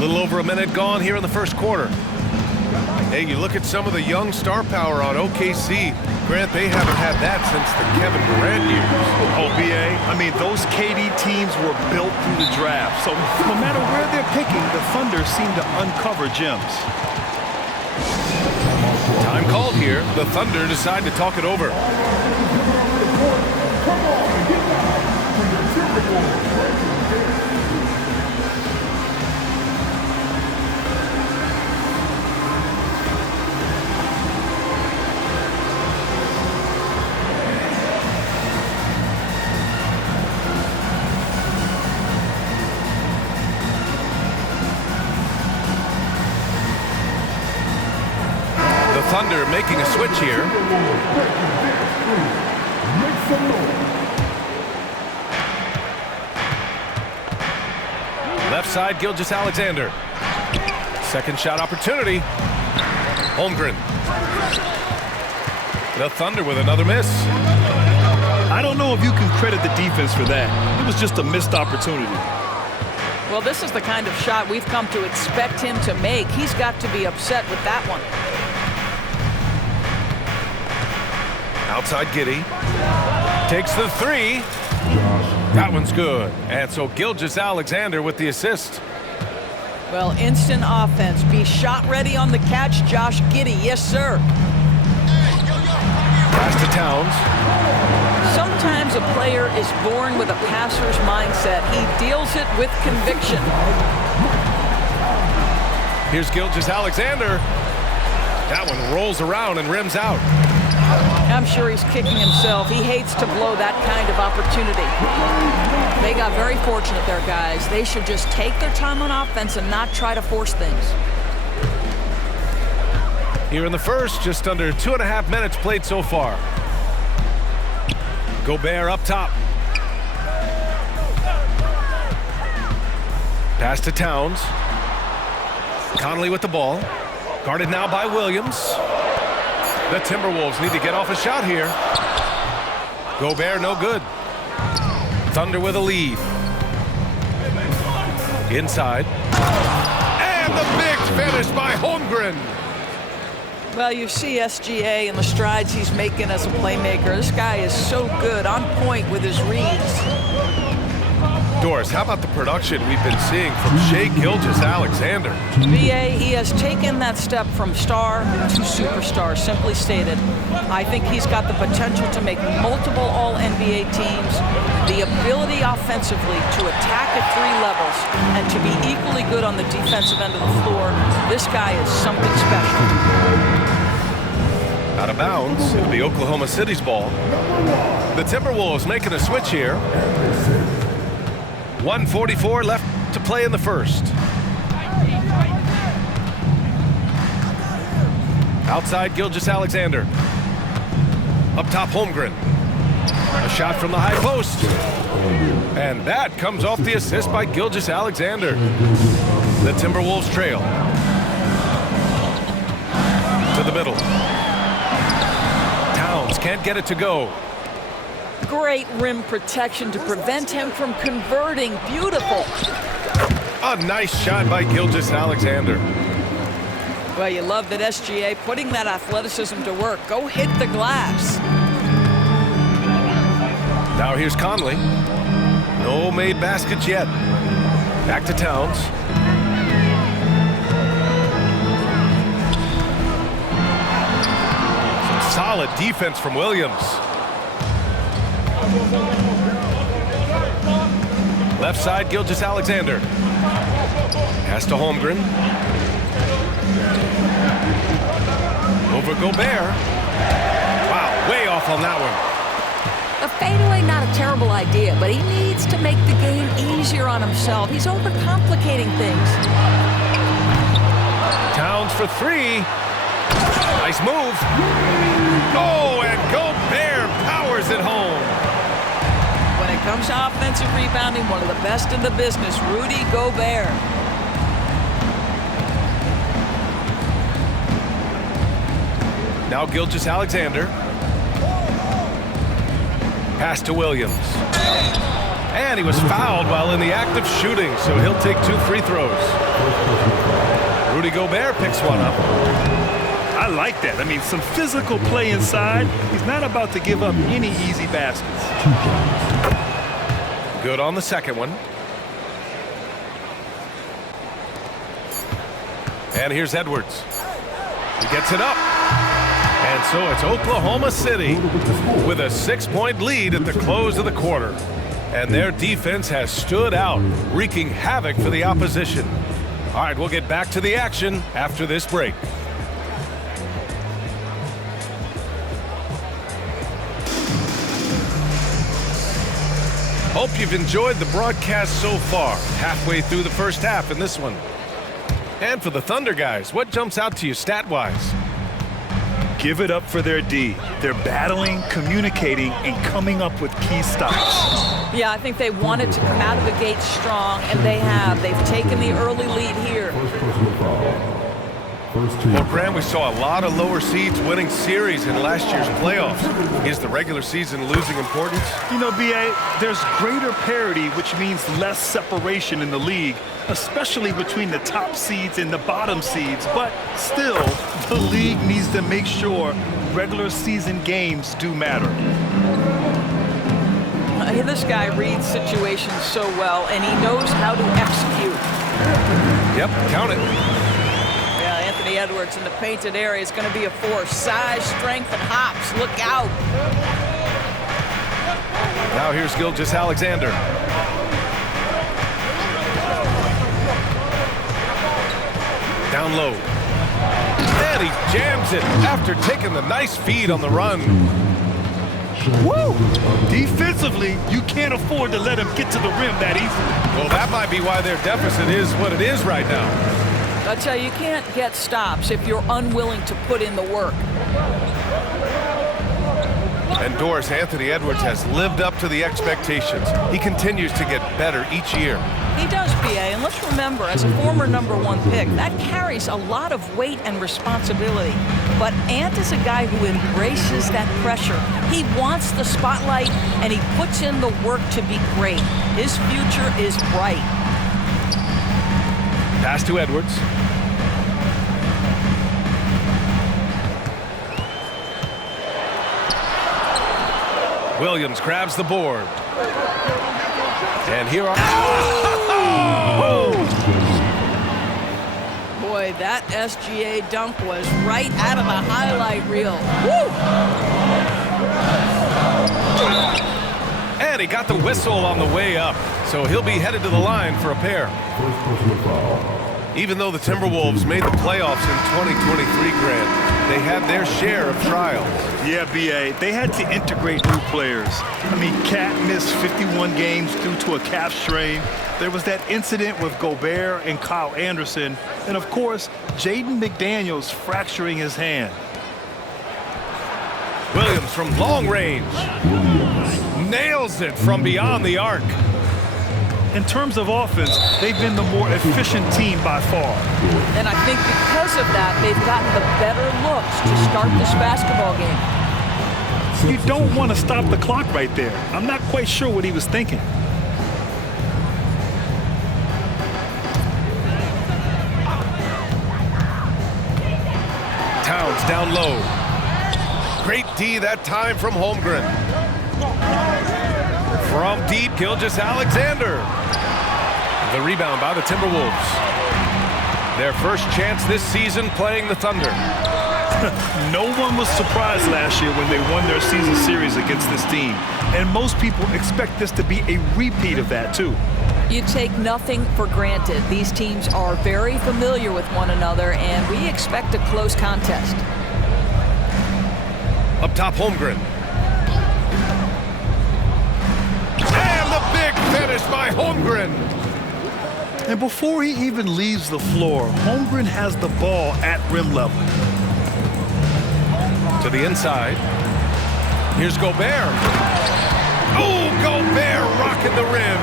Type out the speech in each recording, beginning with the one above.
little over a minute gone here in the first quarter. Hey, you look at some of the young star power on OKC. Grant, they haven't had that since the Kevin Durant years. Oh, B.A., I mean, those KD teams were built through the draft. So no matter where they're picking, the Thunder seem to uncover gems. Time called here. The Thunder decide to talk it over. Thunder making a switch here. Left side, Gilgeous-Alexander. Second shot opportunity. Holmgren. The Thunder with another miss. I don't know if you can credit the defense for that. It was just a missed opportunity. Well, this is the kind of shot we've come to expect him to make. He's got to be upset with that one. Outside Giddey. Takes the three. That one's good. And so Gilgeous-Alexander with the assist. Well, instant offense. Be shot ready on the catch, Josh Giddey. Yes, sir. Pass to Towns. Sometimes a player is born with a passer's mindset. He deals it with conviction. Here's Gilgeous-Alexander. That one rolls around and rims out. I'm sure he's kicking himself. He hates to blow that kind of opportunity. They got very fortunate there, guys. They should just take their time on offense and not try to force things. Here in the first, just under 2.5 minutes played so far. Gobert up top. Pass to Towns. Conley with the ball. Guarded now by Williams. The Timberwolves need to get off a shot here. Gobert no good. Thunder with a lead. Inside. And the big finish by Holmgren. Well, you see SGA and the strides he's making as a playmaker. This guy is so good, on point with his reads. Doris, how about the production we've been seeing from Shai Gilgeous-Alexander? VA, he has taken that step from star to superstar, simply stated. I think he's got the potential to make multiple All-NBA teams, the ability offensively to attack at 3 levels, and to be equally good on the defensive end of the floor. This guy is something special. Out of bounds, it'll be Oklahoma City's ball. The Timberwolves making a switch here. 1:44 left to play in the first. Outside Gilgeous-Alexander. Up top Holmgren. A shot from the high post. And that comes off the assist by Gilgeous-Alexander. The Timberwolves trail. To the middle. Towns can't get it to go. Great rim protection to prevent him from converting. Beautiful. A nice shot by Gilgeous-Alexander. Well, you love that SGA putting that athleticism to work. Go hit the glass. Now here's Conley. No made baskets yet. Back to Towns. Some solid defense from Williams. Left side, Gilgeous-Alexander. Pass to Holmgren. Over Gobert. Wow, way off on that one. A fadeaway, not a terrible idea, but he needs to make the game easier on himself. He's overcomplicating things. Towns for 3. Nice move. Oh, and Gobert powers it home. When it comes to offensive rebounding, one of the best in the business, Rudy Gobert. Now Gilgeous-Alexander. Pass to Williams. And he was fouled while in the act of shooting, so he'll take 2 free throws. Rudy Gobert picks one up. I like that. I mean, some physical play inside. He's not about to give up any easy baskets. Good on the second one. And here's Edwards. He gets it up. And so it's Oklahoma City with a 6-point lead at the close of the quarter. And their defense has stood out, wreaking havoc for the opposition. All right, we'll get back to the action after this break. Hope you've enjoyed the broadcast so far. Halfway through the first half in this one. And for the Thunder guys, what jumps out to you stat-wise? Give it up for their D. They're battling, communicating, and coming up with key stops. Yeah, I think they wanted to come out of the gate strong, and they have. They've taken the early lead here. Well, Graham, we saw a lot of lower seeds winning series in last year's playoffs. Is the regular season losing importance? You know, B.A., there's greater parity, which means less separation in the league, especially between the top seeds and the bottom seeds. But still, the league needs to make sure regular season games do matter. This guy reads situations so well, and he knows how to execute. Yep, count it. Yeah, Anthony Edwards in the painted area is going to be a force. Size, strength, and hops. Look out. Now here's Gilgeous-Alexander. Down low. And he jams it after taking the nice feed on the run. Woo! Defensively, you can't afford to let him get to the rim that easily. Well, that might be why their deficit is what it is right now. I tell you, you can't get stops if you're unwilling to put in the work. And Doris, Anthony Edwards has lived up to the expectations. He continues to get better each year. He does, B.A., and let's remember, as a former #1 pick, that carries a lot of weight and responsibility. But Ant is a guy who embraces that pressure. He wants the spotlight, and he puts in the work to be great. His future is bright. Pass to Edwards. Williams grabs the board. And here are... Boy, that SGA dunk was right out of the highlight reel. Woo! And he got the whistle on the way up, so he'll be headed to the line for a pair. Even though the Timberwolves made the playoffs in 2023, Grant, they had their share of trials. Yeah, B.A., they had to integrate new players. I mean, Cat missed 51 games due to a calf strain. There was that incident with Gobert and Kyle Anderson. And, of course, Jaden McDaniels fracturing his hand. Williams from long range. Nails it from beyond the arc. In terms of offense, they've been the more efficient team by far. And I think because of that, they've gotten the better looks to start this basketball game. You don't want to stop the clock right there. I'm not quite sure what he was thinking. Towns down low. Great D that time from Holmgren. From deep, Gilgeous-Alexander. The rebound by the Timberwolves. Their first chance this season playing the Thunder. No one was surprised last year when they won their season series against this team. And most people expect this to be a repeat of that, too. You take nothing for granted. These teams are very familiar with one another, and we expect a close contest. Up top, Holmgren. And the big finish by Holmgren. And before he even leaves the floor, Holmgren has the ball at rim level. To the inside. Here's Gobert. Oh, Gobert rocking the rim.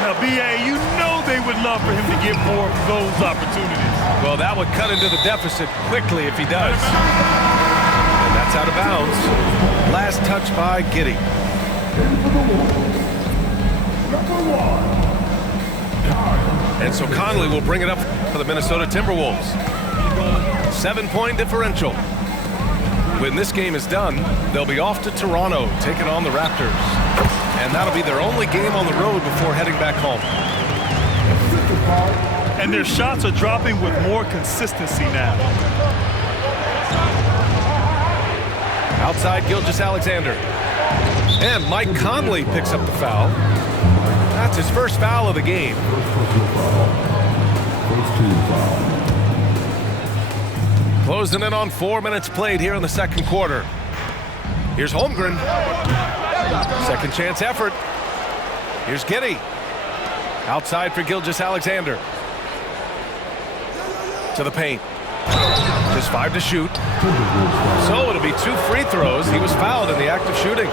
Now, B.A., you know they would love for him to get more of those opportunities. Well, that would cut into the deficit quickly if he does. And that's out of bounds. Last touch by Giddey. And so Conley will bring it up for the Minnesota Timberwolves. 7-point differential. When this game is done, they'll be off to Toronto, taking on the Raptors. And that'll be their only game on the road before heading back home. And their shots are dropping with more consistency now. Outside Gilgeous-Alexander. And Mike Conley picks up the foul. That's his first foul of the game. Closing in on 4 minutes played here in the second quarter. Here's Holmgren. Second chance effort. Here's Giddey. Outside for Gilgeous-Alexander. To the paint. Just 5 to shoot. So it'll be 2 free throws. He was fouled in the act of shooting.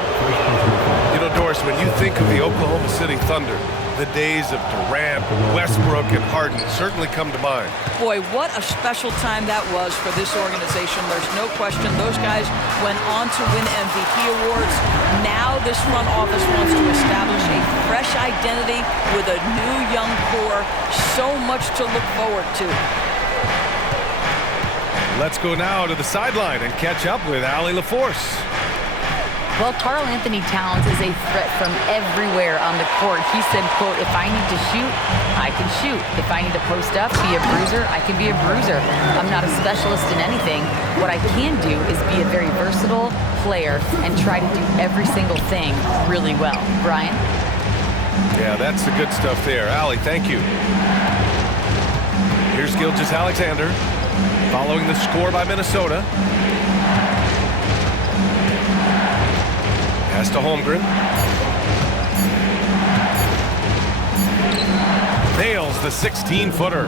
You know, Doris, when you think of the Oklahoma City Thunder, the days of Durant, Westbrook, and Harden certainly come to mind. Boy, what a special time that was for this organization. There's no question those guys went on to win MVP awards. Now this front office wants to establish a fresh identity with a new young core. So much to look forward to. Let's go now to the sideline and catch up with Allie LaForce. Well, Karl Anthony Towns is a threat from everywhere on the court. He said, quote, if I need to shoot, I can shoot. If I need to post up, be a bruiser, I can be a bruiser. I'm not a specialist in anything. What I can do is be a very versatile player and try to do every single thing really well. Brian? Yeah, that's the good stuff there. Allie, thank you. Here's Gilgeous-Alexander following the score by Minnesota. Pass to Holmgren. Nails the 16-footer.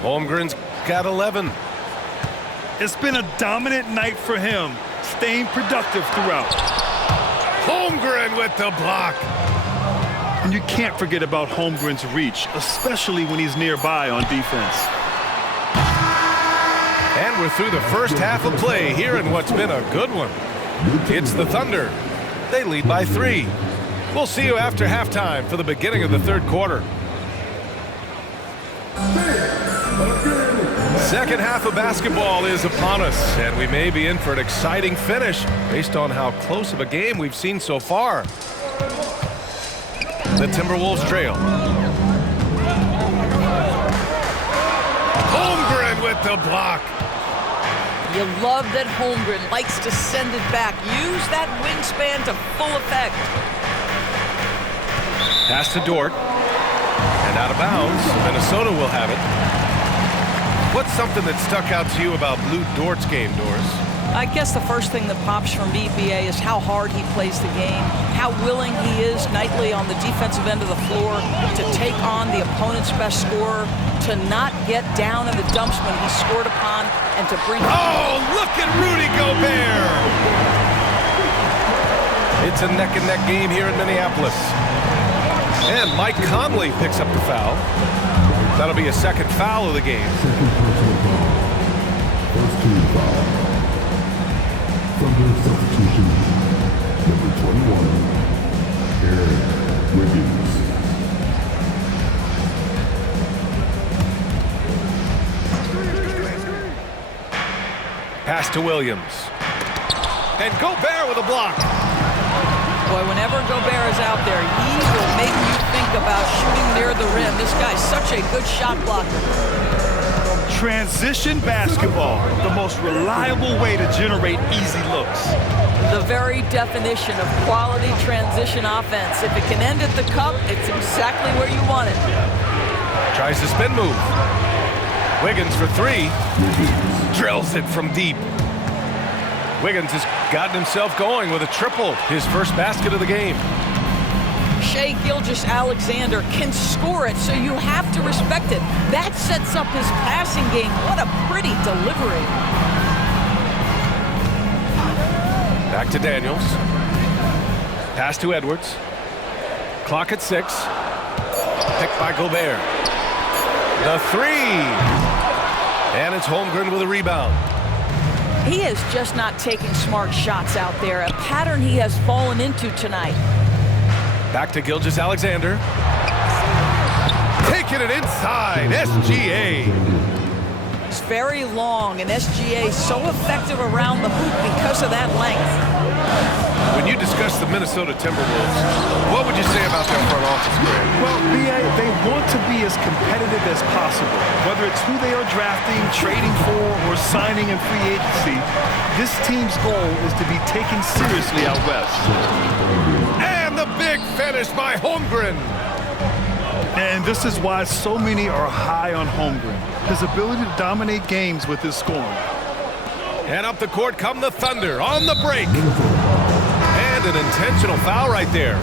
Holmgren's got 11. It's been a dominant night for him, staying productive throughout. Holmgren with the block. And you can't forget about Holmgren's reach, especially when he's nearby on defense. And we're through the first half of play here in what's been a good one. It's the Thunder. They lead by 3. We'll see you after halftime for the beginning of the third quarter. Second half of basketball is upon us, and we may be in for an exciting finish based on how close of a game we've seen so far. The Timberwolves trail. Holmgren with the block. You love that Holmgren likes to send it back. Use that wingspan to full effect. Pass to Dort. And out of bounds. Minnesota will have it. What's something that stuck out to you about Lou Dort's game, Doris? I guess the first thing that pops from me, BA, is how hard he plays the game, how willing he is nightly on the defensive end of the floor to take on the opponent's best scorer, to not get down in the dumps when he's scored upon, and to bring... Oh, look at Rudy Gobert! It's a neck-and-neck game here in Minneapolis. And Mike Conley picks up the foul. That'll be a second foul of the game. First team foul. Thunder substitution, number 21, Aaron Wiggins. Pass to Williams. And Gobert with a block. Boy, whenever Gobert is out there, he will make you think about shooting near the rim. This guy's such a good shot blocker. Transition basketball, the most reliable way to generate easy looks. The very definition of quality transition offense. If it can end at the cup, it's exactly where you want it. Tries the spin move. Wiggins for 3. Drills it from deep. Wiggins has gotten himself going with a triple, his first basket of the game. Shai Gilgeous-Alexander can score it, so you have to respect it. That sets up his passing game. What a pretty delivery. Back to Daniels. Pass to Edwards. Clock at 6. Picked by Gobert. The 3. And it's Holmgren with a rebound. He is just not taking smart shots out there, a pattern he has fallen into tonight. Back to Gilgeous-Alexander. taking it inside. SGA. It's very long, and SGA so effective around the hoop because of that length. When you discuss the Minnesota Timberwolves, what would you say about their front office, Greg? Well, B.A., they want to be as competitive as possible. Whether it's who they are drafting, trading for, or signing in free agency, this team's goal is to be taken seriously out west. And the big finish by Holmgren. And this is why so many are high on Holmgren. His ability to dominate games with his scoring. And up the court come the Thunder on the break. And an intentional foul right there.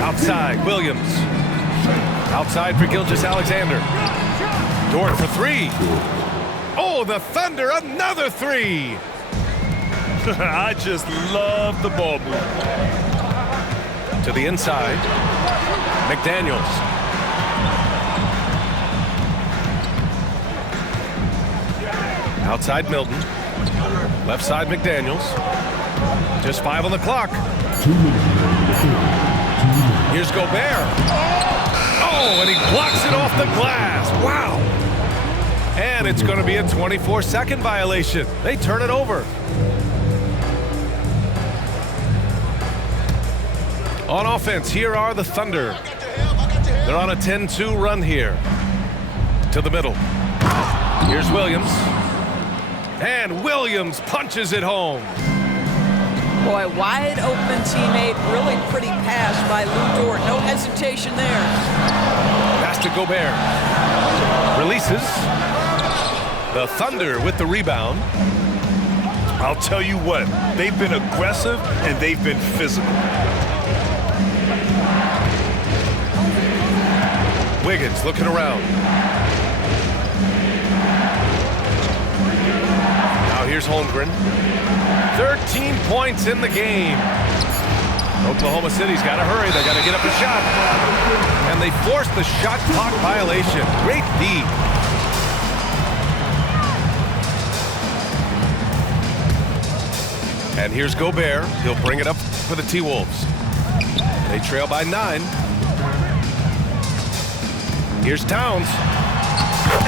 Outside, Williams. Outside for Gilgeous-Alexander. Dort for three. Oh, the Thunder, another three. I just love the ball move. To the inside. McDaniels. Outside Milton. Left side McDaniels. Just 5 on the clock. Here's Gobert. Oh, and he blocks it off the glass. Wow. And it's going to be a 24-second violation. They turn it over. On offense, here are the Thunder. They're on a 10-2 run here. To the middle. Here's Williams. And Williams punches it home. Boy, wide open teammate, really pretty pass by Lou Dort. No hesitation there. Pass to Gobert. Releases. The Thunder with the rebound. I'll tell you what, they've been aggressive and they've been physical. Wiggins looking around. Now here's Holmgren. 13 points in the game. Oklahoma City's got to hurry. They got to get up a shot. And they forced the shot clock violation. Great D. And here's Gobert. He'll bring it up for the T-Wolves. They trail by 9. Here's Towns.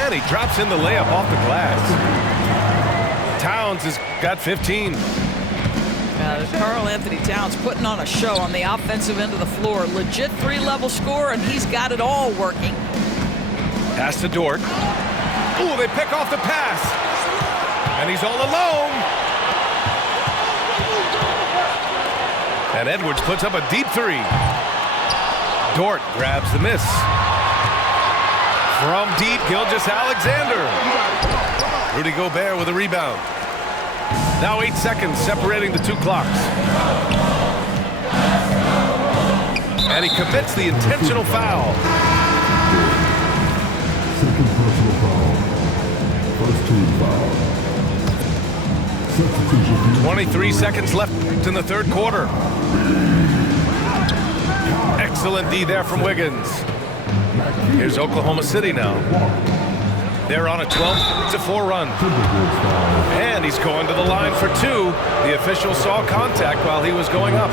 And he drops in the layup off the glass. Towns has got 15. Karl Anthony Towns putting on a show on the offensive end of the floor. Legit 3-level scorer, and he's got it all working. Pass to Dort. Ooh, they pick off the pass. And he's all alone. And Edwards puts up a deep three. Dort grabs the miss. From deep, Gilgeous-Alexander. Rudy Gobert with a rebound. Now 8 seconds separating the 2 clocks. And he commits the intentional foul. Second personal foul. First team foul. Substitution. 23 seconds left in the third quarter. Excellent D there from Wiggins. Here's Oklahoma City now. They're on a 12-4 run. And he's going to the line for 2. The official saw contact while he was going up.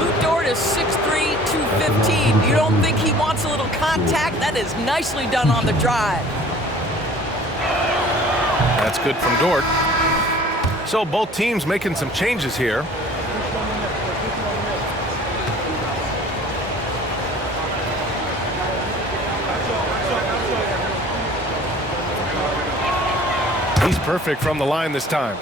Lou Dort is 6'3", 215. You don't think he wants a little contact? That is nicely done on the drive. That's good from Dort. So both teams making some changes here. He's perfect from the line this time.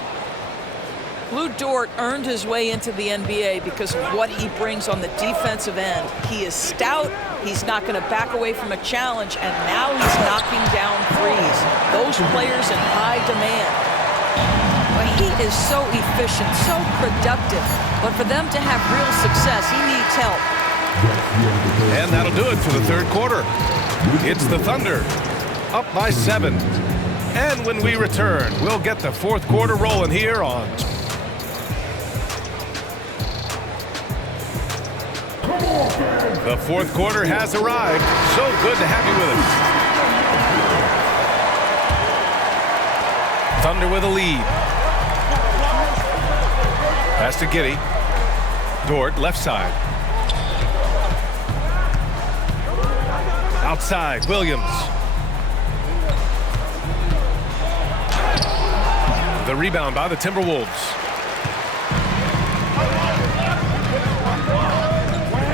Lou Dort earned his way into the NBA because of what he brings on the defensive end. He is stout. He's not going to back away from a challenge, and now he's knocking down threes. Those players in high demand. Well, he is so efficient, so productive. But for them to have real success, he needs help. And that'll do it for the third quarter. It's the Thunder, up by 7. And when we return, we'll get the fourth quarter rolling here on. The fourth quarter has arrived. So good to have you with us. Thunder with a lead. Pass to Giddey. Dort, left side. Outside, Williams. The rebound by the Timberwolves.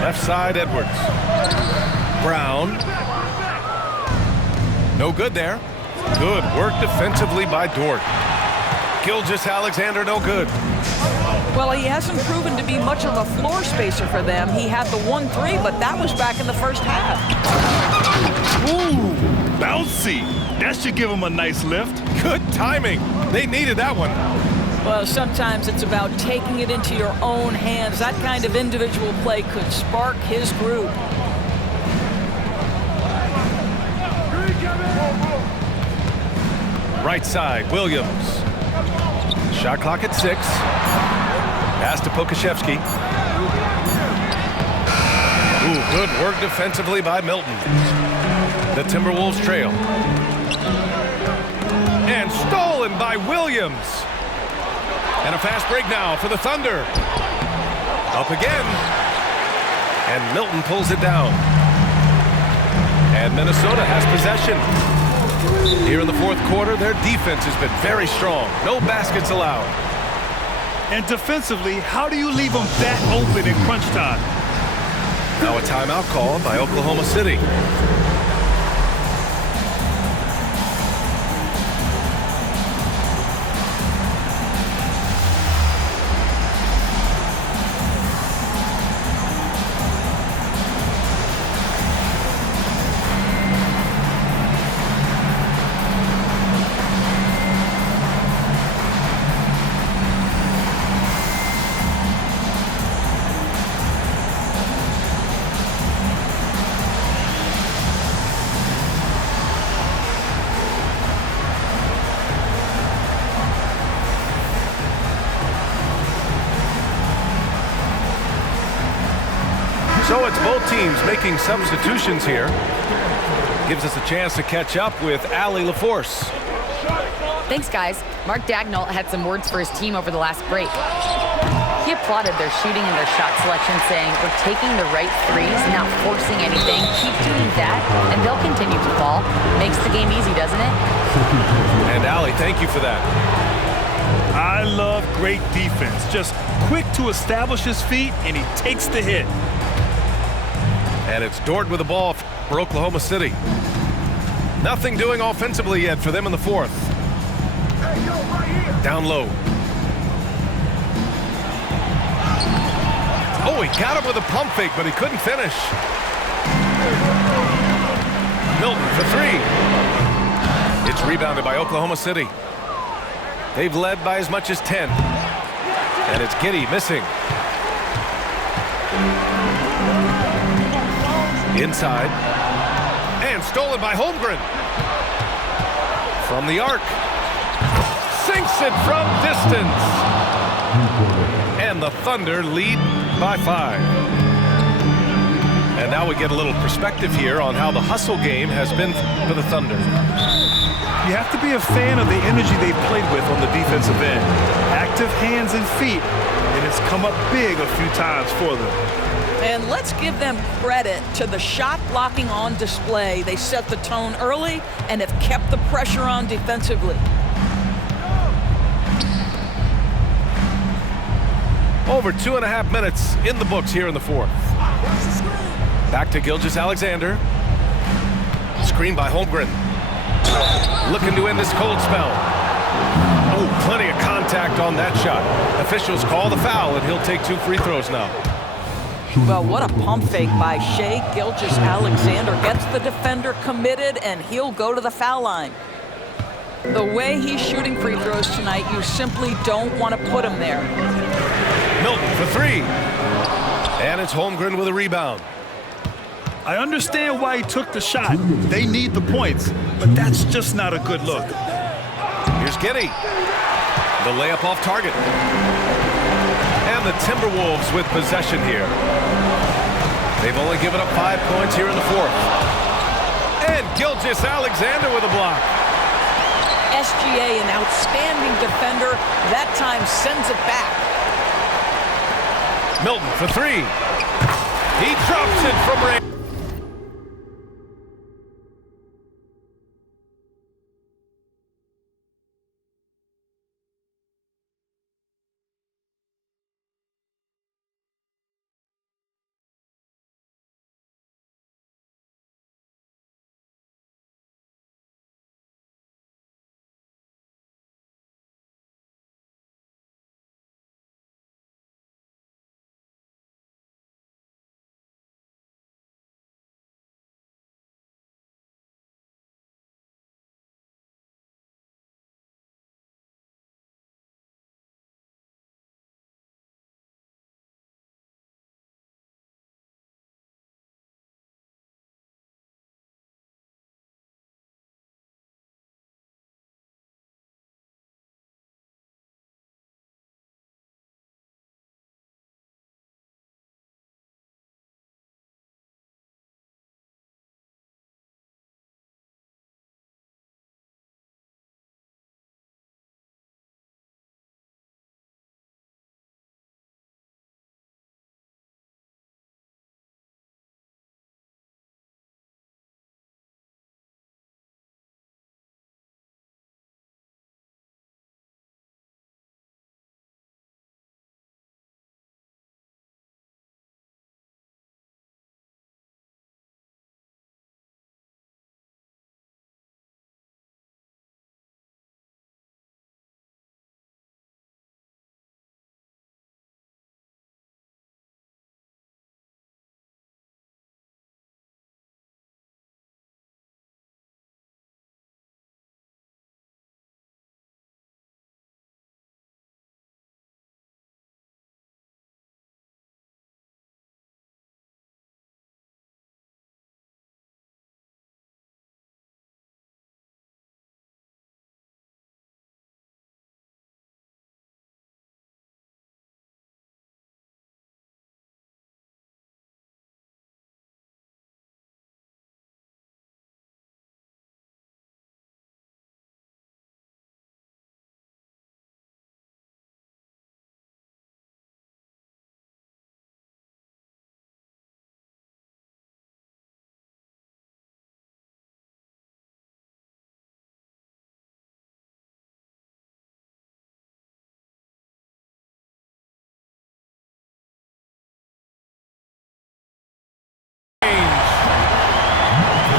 Left side, Edwards. Brown. No good there. Good work defensively by Dort. Gilgeous-Alexander, no good. Well, he hasn't proven to be much of a floor spacer for them. He had the 1-3, but that was back in the first half. Ooh, bouncy. That should give him a nice lift. Good timing. They needed that one. Well, sometimes it's about taking it into your own hands. That kind of individual play could spark his group. Right side, Williams. Shot clock at 6. Pass to Pokashevsky. Ooh, good work defensively by Milton. The Timberwolves trail. And stolen by Williams. And a fast break now for the Thunder. Up again. And Milton pulls it down. And Minnesota has possession. Here in the fourth quarter, their defense has been very strong. No baskets allowed. And defensively, how do you leave them that open in crunch time? Now a timeout called by Oklahoma City. So it's both teams making substitutions here. Gives us a chance to catch up with Allie LaForce. Thanks, guys. Mark Dagnall had some words for his team over the last break. He applauded their shooting and their shot selection, saying, "We're taking the right threes, not forcing anything. Keep doing that, and they'll continue to fall. Makes the game easy, doesn't it?" And Allie, thank you for that. I love great defense. Just quick to establish his feet, and he takes the hit. And it's Dort with the ball for Oklahoma City. Nothing doing offensively yet for them in the fourth. Down low. Oh, he got him with a pump fake, but he couldn't finish. Milton for 3. It's rebounded by Oklahoma City. They've led by as much as 10. And it's Giddey missing. Inside. And stolen by Holmgren. From the arc. Sinks it from distance. And the Thunder lead by 5. And now we get a little perspective here on how the hustle game has been for the Thunder. You have to be a fan of the energy they've played with on the defensive end. Active hands and feet, and it's come up big a few times for them. And let's give them credit to the shot blocking on display. They set the tone early and have kept the pressure on defensively. Over 2.5 minutes in the books here in the fourth. Back to Gilgeous-Alexander. Screen by Holmgren. Looking to end this cold spell. Oh, plenty of contact on that shot. Officials call the foul, and he'll take 2 free throws now. Well, what a pump fake by Shai Gilgeous-Alexander. Gets the defender committed, and he'll go to the foul line. The way he's shooting free throws tonight, you simply don't want to put him there. Milton for 3. And it's Holmgren with a rebound. I understand why he took the shot. They need the points, but that's just not a good look. Here's Giddey. The layup off target. And the Timberwolves with possession here. They've only given up 5 points here in the fourth. And Gilgeous-Alexander with a block. SGA, an outstanding defender, that time sends it back. Milton for three. He drops it from range.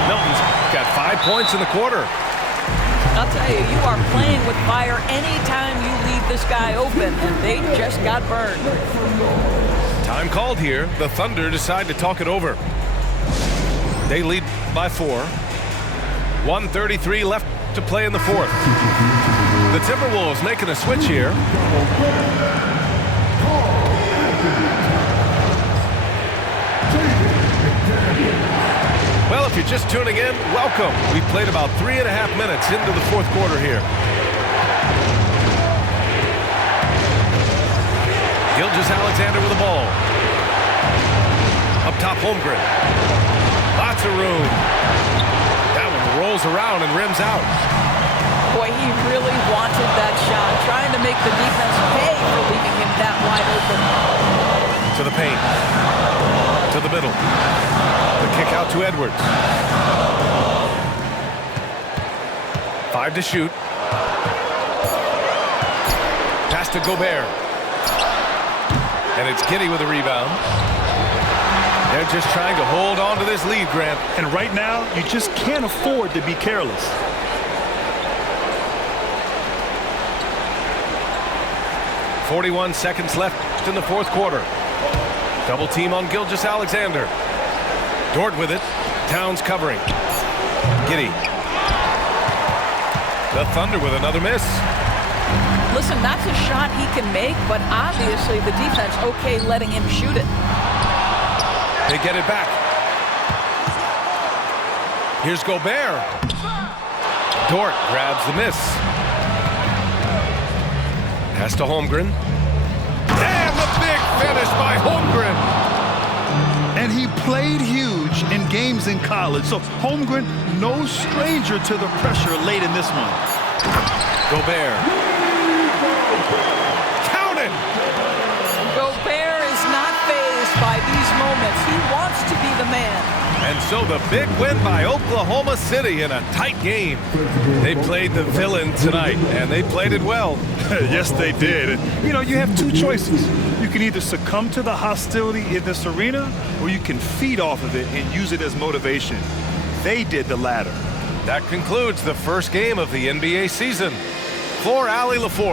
Milton's got 5 points in the quarter. I'll tell you, you are playing with fire anytime you leave this guy open, and they just got burned. Time called here. The Thunder decide to talk it over. They lead by 4. 1:33 left to play in the fourth. The Timberwolves making a switch here. Well, if you're just tuning in, welcome. We've played about 3.5 minutes into the fourth quarter here. Gilgeous-Alexander with the ball. Up top, Holmgren. Lots of room. That one rolls around and rims out. Boy, he really wanted that shot, trying to make the defense pay for leaving him that wide open. To the paint. To the middle. The kick out to Edwards. 5 to shoot. Pass to Gobert. And it's Giddey with a rebound. They're just trying to hold on to this lead, Grant. And right now, you just can't afford to be careless. .41 seconds left in the fourth quarter. Double team on Gilgeous-Alexander. Dort with it. Towns covering. Giddey. The Thunder with another miss. Listen, that's a shot he can make, but obviously the defense okay letting him shoot it. They get it back. Here's Gobert. Dort grabs the miss. Pass to Holmgren. And the big finish by Holmgren. And he played huge in games in college. So Holmgren, no stranger to the pressure late in this one. Gobert. Count it! Gobert is not So the big win by Oklahoma City in a tight game. They played the villain tonight, and they played it well. Yes, they did. You know, you have two choices. You can either succumb to the hostility in this arena, or you can feed off of it and use it as motivation. They did the latter. That concludes the first game of the NBA season. For Allie LaForce.